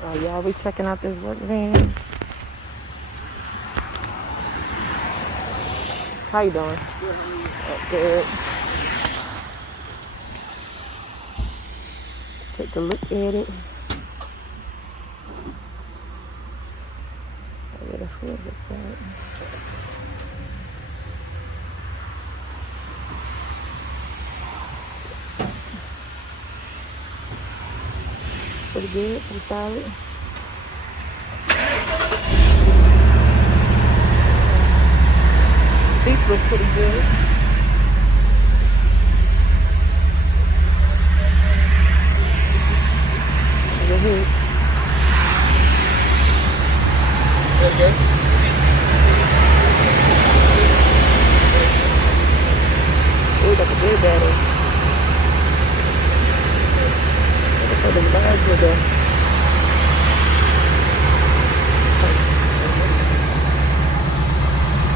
Oh, y'all, we checking out this work van. How you doing? Good. Oh, good. Take a look at it. Oh, yeah, that's real good. Pretty good, pretty solid. Seats look pretty good. Look at here. Okay. Ooh, got the big battery. Put the bags with them.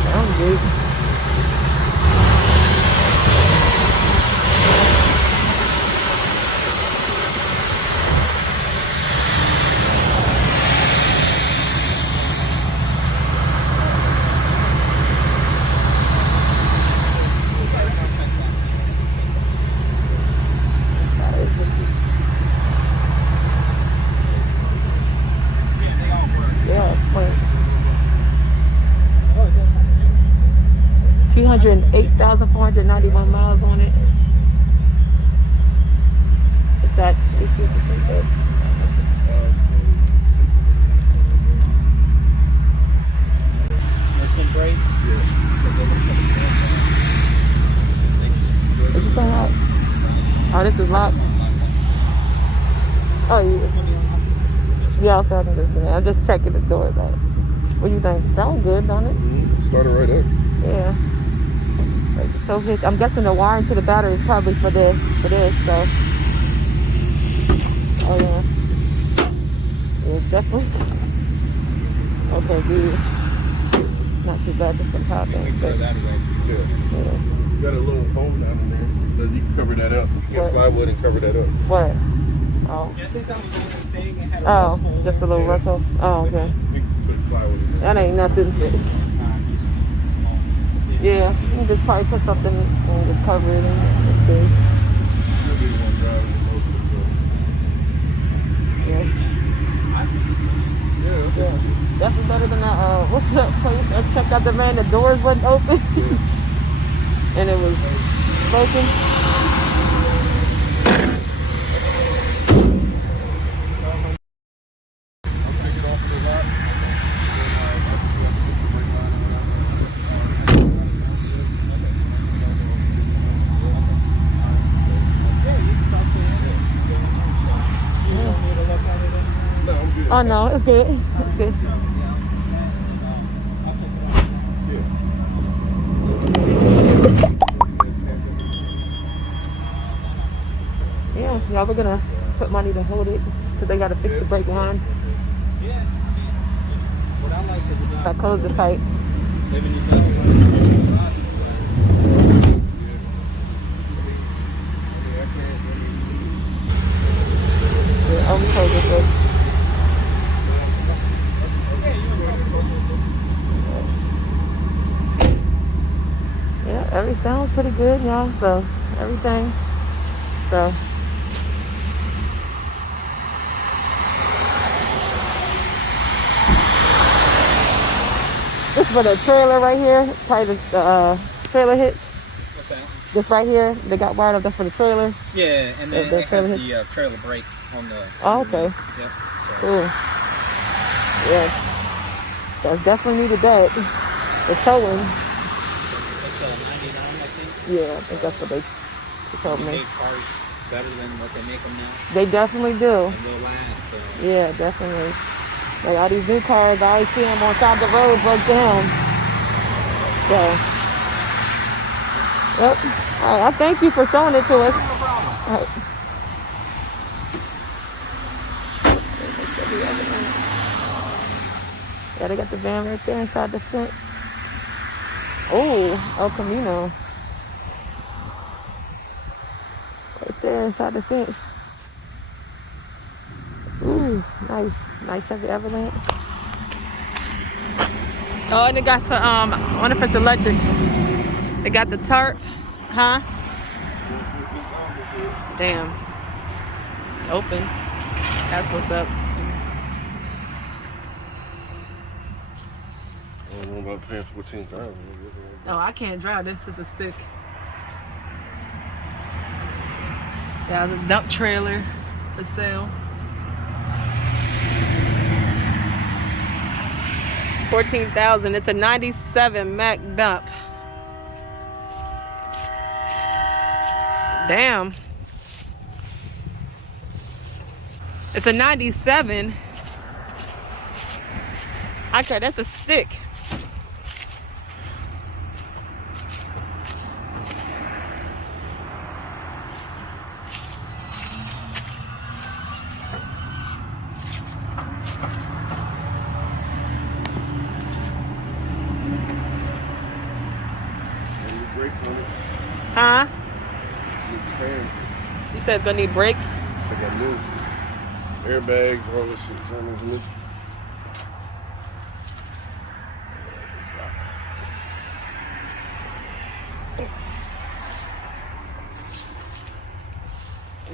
Sounds good. Yeah, it's fun. 208,491 miles on it. Is that this year? There's some brakes. Is this unlocked? Oh, this is locked. Oh, yeah. Yeah, I'll start this. I'm just checking the door back. What do you think? Sounds good, don't it? Start it right up. Yeah. So I'm guessing the wiring to the battery is probably for this, so. Oh yeah. Yeah, it's definitely. Okay, good. Not too bad, just some popping. That way. Yeah. Got a little hole down in there. But you can cover that up. You get plywood and cover that up. What? Oh. Oh, just a little ruffle. Oh, okay. You can put plywood in there. That ain't nothing. Yeah, you can just probably put something and just cover it and see. She'll be the one driving most of the truck. Yeah. Yeah. Definitely better than that. What's that place? I checked out the van, the doors wasn't open. Yeah. And it was smoking. I'll take it off the lot. No, I'm good. Oh no, it's good. It's good. Yeah, y'all, we're gonna put money to hold it because they gotta fix the brake line. Yeah. What I like is I closed the site. living in Yeah, I'll close it. Yeah, everything sounds pretty good, y'all. So everything. So. This is for the trailer right here. Probably the trailer hitch. What's that? This right here, they got wired up. That's for the trailer. Yeah, and then it has the trailer brake on the. Oh, okay. Yep. So. Cool. Yeah, that's definitely needed that. The towing. It's $99, I think. Yeah, I think that's what they told me. They cars better than what they make them now. They definitely do. And they'll last. So. Yeah, definitely. Like all these new cars, I always see them on side the road broke down. So, yep. All right, I thank you for showing it to us. No problem. All right. Yeah, they got the van right there inside the fence. Oh, El Camino. Right there inside the fence. Ooh. Ooh, nice. Nice heavy Avalanche. Oh, and it got some, I wonder if it's electric. They got the tarp, huh? Damn. Open. That's what's up. I don't know about paying $14,000. Oh, I can't drive. This is a stick. Yeah, the dump trailer for sale. 14,000. It's a 97 Mack dump. Damn. It's a 97. Okay, that's a stick. Brakes on it. Huh? Need You said it's gonna need brakes? it's like a new airbags, all this shit. On it.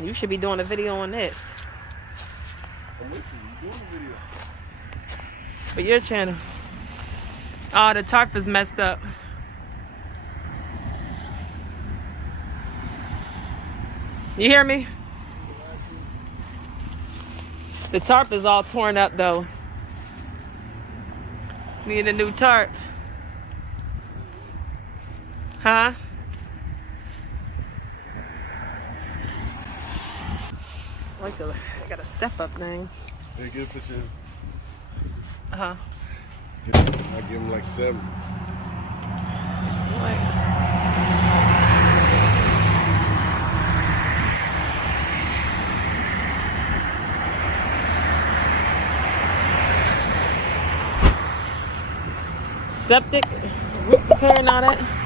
You should be doing a video on this. I'm with you. You doing a video. For your channel. Oh, the tarp is messed up. You hear me? The tarp is all torn up though. Need a new tarp. Huh? I got a step up thing. Hey, get a picture. Uh-huh. I give him like 7. Septic, roof repair and all that.